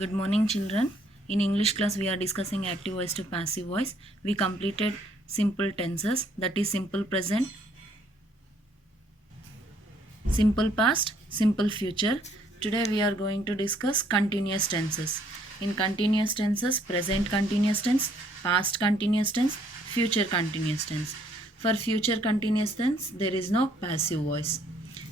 Good morning, children. In English class, we are discussing active voice to passive voice. We completed simple tenses, that is simple present, simple past, simple future. Today, we are going to discuss continuous tenses. In continuous tenses, present continuous tense, past continuous tense, future continuous tense. For future continuous tense, there is no passive voice.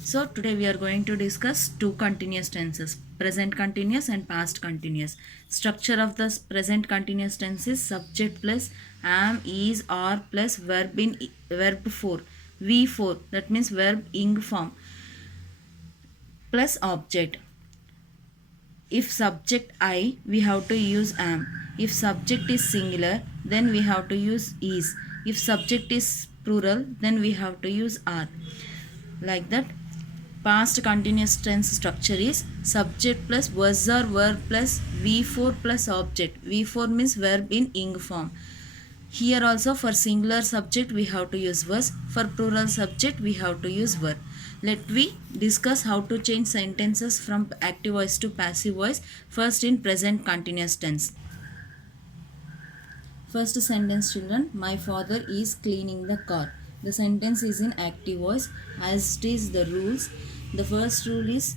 So today we are going to discuss two continuous tenses, present continuous and past continuous. Structure of the present continuous tense is subject plus am, is, are plus verb in verb 4, V4, that means verb ing form plus object. If subject I, we have to use am. If subject is singular, then we have to use is. If subject is plural, then we have to use are. Like that, past continuous tense structure is subject plus was or verb plus V4 plus object. V4 means verb in ing form. Here also for singular subject we have to use was. For plural subject we have to use were. Let we discuss how to change sentences from active voice to passive voice. First in present continuous tense. First sentence, children. My father is cleaning the car. The sentence is in active voice as it is the rules. The first rule is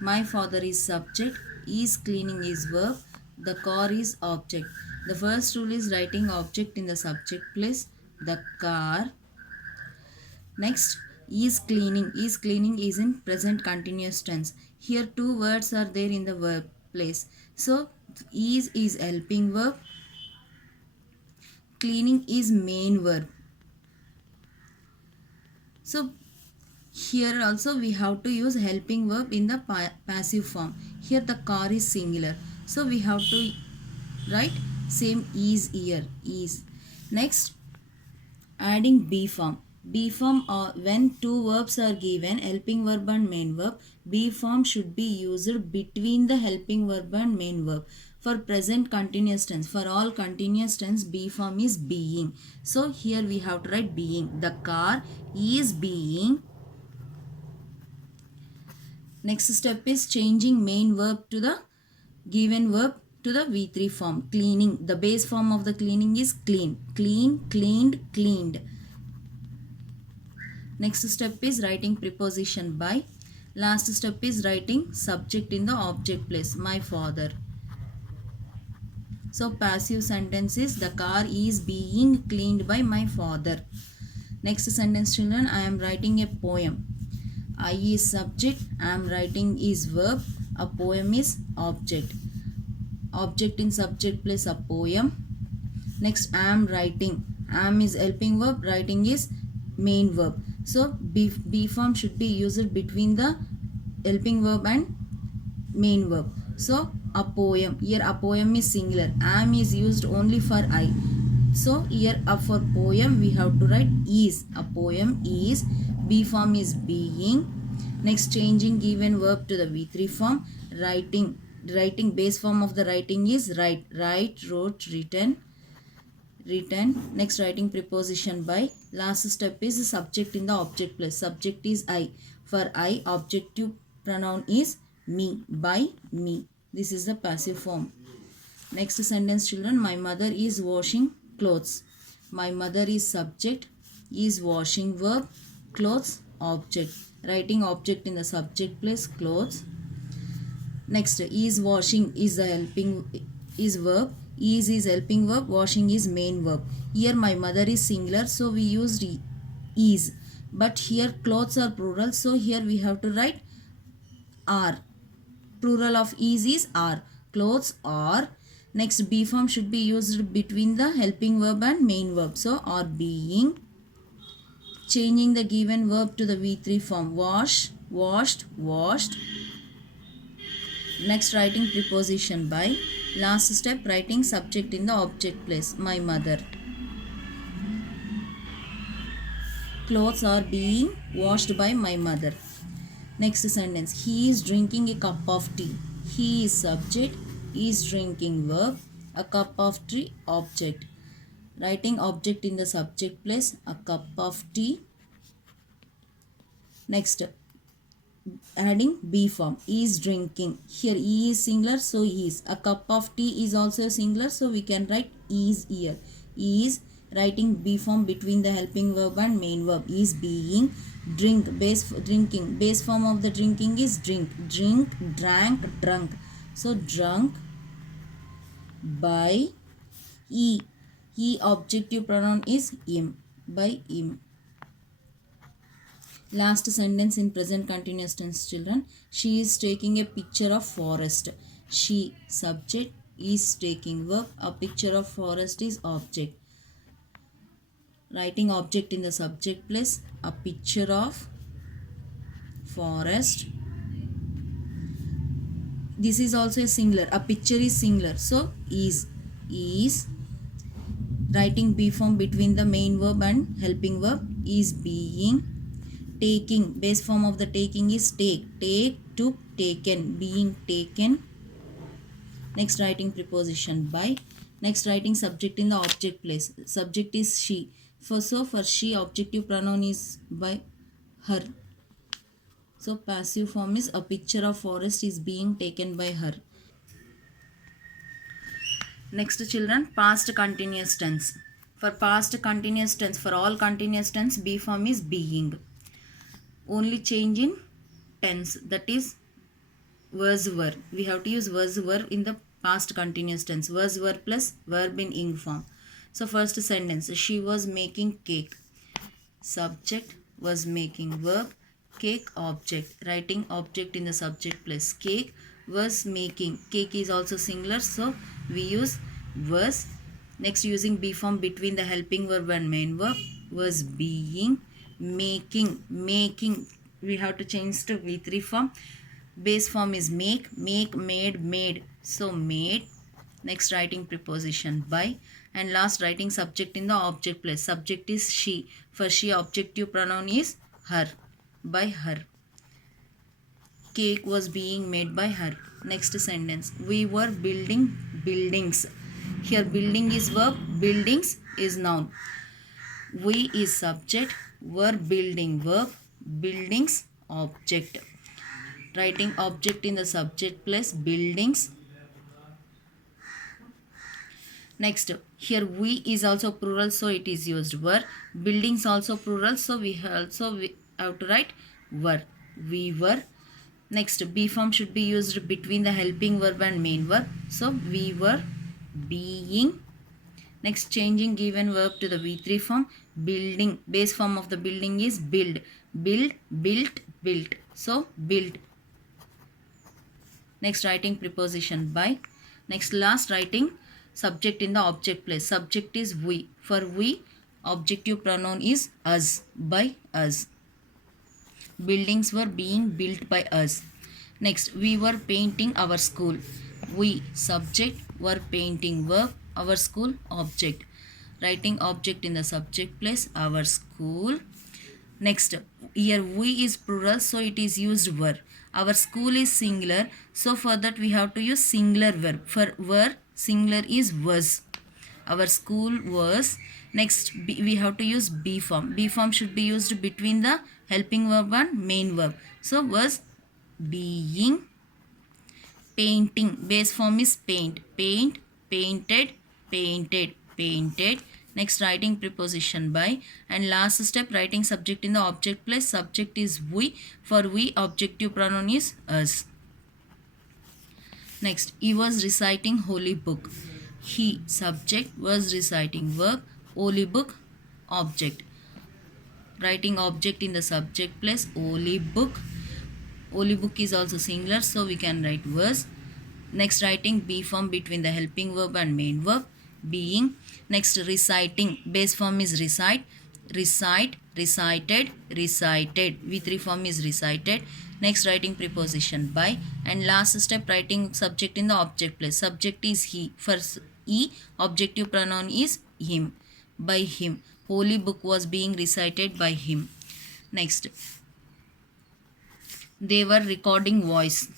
my father is subject, is cleaning is verb, the car is object. The first rule is writing object in the subject place, the car. Next, is cleaning. Is cleaning is in present continuous tense. Here two words are there in the verb place. So, is helping verb, cleaning is main verb. So, here also we have to use helping verb in the passive form. Here the car is singular. So we have to write same is here. Is. Next, adding be form. Be form when two verbs are given, helping verb and main verb, be form should be used between the helping verb and main verb. For present continuous tense, for all continuous tense, be form is being. So here we have to write being. The car is being. Next step is changing main verb to the given verb to the V3 form. Cleaning. The base form of the cleaning is clean. Clean, cleaned, cleaned. Next step is writing preposition by. Last step is writing subject in the object place. My father. So passive sentence is the car is being cleaned by my father. Next sentence, children. I am writing a poem. I is subject, I am writing is verb, a poem is object. Object in subject place a poem. Next, I am writing. Am is helping verb, writing is main verb. So, be form should be used between the helping verb and main verb. So, a poem. Here a poem is singular. Am is used only for I. So, here for poem we have to write is. A poem is. Be form is being. Next, changing given verb to the V3 form. Writing. Writing base form of the writing is write. Write, wrote, written. Written. Next, writing preposition by. Last step is subject in the object place. Subject is I. For I, objective pronoun is me. By me. This is the passive form. Next sentence, children. My mother is washing clothes. My mother is subject. Is washing verb. Clothes object. Writing object in the subject place, clothes. Next, is washing is the helping is verb. Is helping verb. Washing is main verb. Here my mother is singular, so we used is. But here clothes are plural, so here we have to write are. Plural of is are. Clothes are. Next, be form should be used between the helping verb and main verb. So, are being. Changing the given verb to the V3 form. Wash, washed, washed. Next, writing preposition by. Last step, writing subject in the object place. My mother. Clothes are being washed by my mother. Next sentence. He is drinking a cup of tea. He is subject. Is drinking verb. A cup of tea object. Writing object in the subject place. A cup of tea. Next, adding B form, is drinking. Here E is singular, so is. A cup of tea is also singular, so we can write is here. Is, writing B form between the helping verb and main verb, is being. Drink, drinking, base form of the drinking is drink. Drink, drank, drunk. So drunk by E. E objective pronoun is him, by him. Last sentence in present continuous tense, children. She is taking a picture of forest. She, subject, is taking verb. A picture of forest is object. Writing object in the subject place. A picture of forest. This is also a singular. A picture is singular. So is. Writing B form between the main verb and helping verb, is being. Taking, base form of the taking is take. Take, took, taken, being taken. Next writing preposition by. Next writing subject in the object place. Subject is she. For she, objective pronoun is by her. So passive form is a picture of forest is being taken by her. Next, children, past continuous tense. For past continuous tense, for all continuous tense, B form is being. Only change in tense, that is was were. We have to use was were in the past continuous tense. Was were plus verb in ing form. So first sentence, she was making cake. Subject, was making, verb, cake object. Writing object in the subject place. Cake, was making. Cake is also singular, so we use was. Next, using B form between the helping verb and main verb, was being. Making, we have to change to V3 form. Base form is make, made, made. So made. Next, writing preposition by. And last, writing subject in the object place. Subject is she. For she, objective pronoun is her, by her. Cake was being made by her. Next sentence, we were building buildings. Here building is verb, buildings is noun. We is subject, were building verb, buildings object. Writing object in the subject place, buildings. Next, here we is also plural, so it is used were. Buildings also plural, so we have to write were. We were. Next, B form should be used between the helping verb and main verb. So we were being. Next, changing given verb to the V3 form. Building, base form of the building is build. Build, built, built. So build. Next, writing preposition by. Next, last, writing subject in the object place. Subject is we. For we, objective pronoun is us, by us. Buildings were being built by us. Next, we were painting our school. We, subject, were painting verb, our school object. Writing object in the subject place, our school. Next, here we is plural, so it is used were. Our school is singular, so for that we have to use singular verb. For were, singular is was. Our school was. Next, we have to use B form. B form should be used between the helping verb and main verb. So was being. Painting, base form is paint. Paint, painted, painted, painted. Next, writing preposition by. And last step, writing subject in the object place. Subject is we. For we, objective pronoun is us. Next, he was reciting holy book. He, subject, was reciting verb, holy book object. Writing object in the subject place, holy book. Holy book is also singular, so we can write was. Next, writing B form between the helping verb and main verb, being. Next, reciting, base form is recite. Recite, recited, recited. V3 form is recited. Next, writing preposition by. And last step, writing subject in the object place. Subject is he. For he, objective pronoun is him, by him. Holy book was being recited by him. Next, they were recording voice.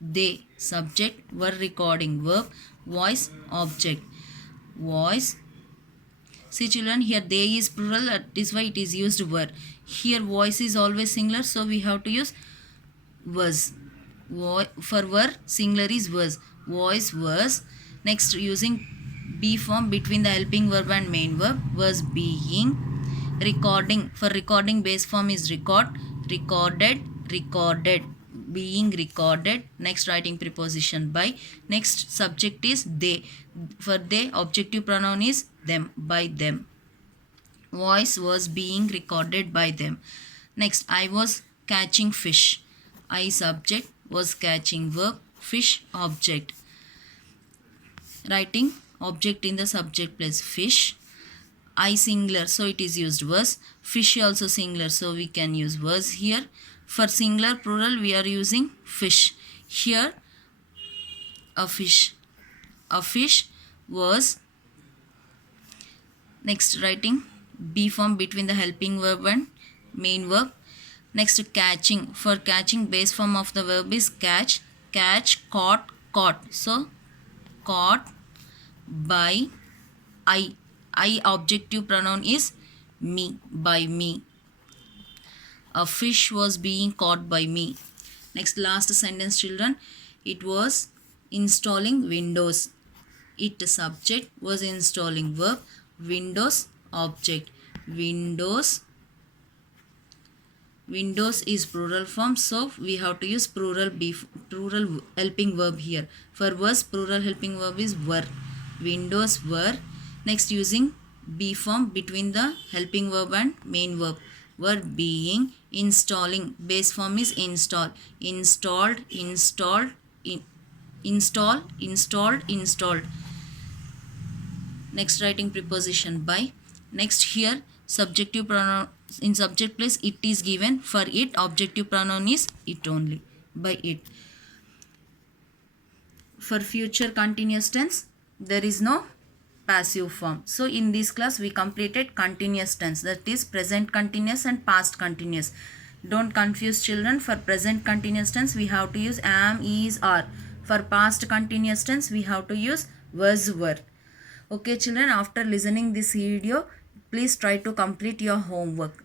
They, subject, were recording verb, voice object. Voice. See children, here they is plural, that is why it is used were. Here voice is always singular, so we have to use was. For were, singular is was. Voice was. Next, using be form between the helping verb and main verb, was being. Recording, for recording base form is record. Recorded, recorded, being recorded. Next, writing preposition by. Next, subject is they. For they, objective pronoun is them, by them. Voice was being recorded by them. Next, I was catching fish. I subject, was catching verb, fish object. Writing object in the subject place, fish. I singular, so it is used was. Fish also singular, so we can use was here. For singular plural, we are using fish. Here, a fish. A fish was. Next, writing be form between the helping verb and main verb. Next, catching. For catching, base form of the verb is catch. Catch, caught, caught. So, caught by I. I objective pronoun is me, by me. A fish was being caught by me. Next, last sentence, children. It was installing Windows. It subject, was installing verb, Windows object. Windows is plural form, so we have to use plural helping verb here. For was, plural helping verb is were. Windows were. Next, using be form between the helping verb and main verb, were being. Installing, base form is install. Installed, installed, installed. Next, writing preposition by. Next, here subjective pronoun in subject place it is given. For it, objective pronoun is it only, by it. For future continuous tense, there is no passive form. So in this class we completed continuous tense, that is present continuous and past continuous. Don't confuse children. For present continuous tense we have to use am, is, are. For past continuous tense we have to use was, were. Okay children, after listening this video, please try to complete your homework.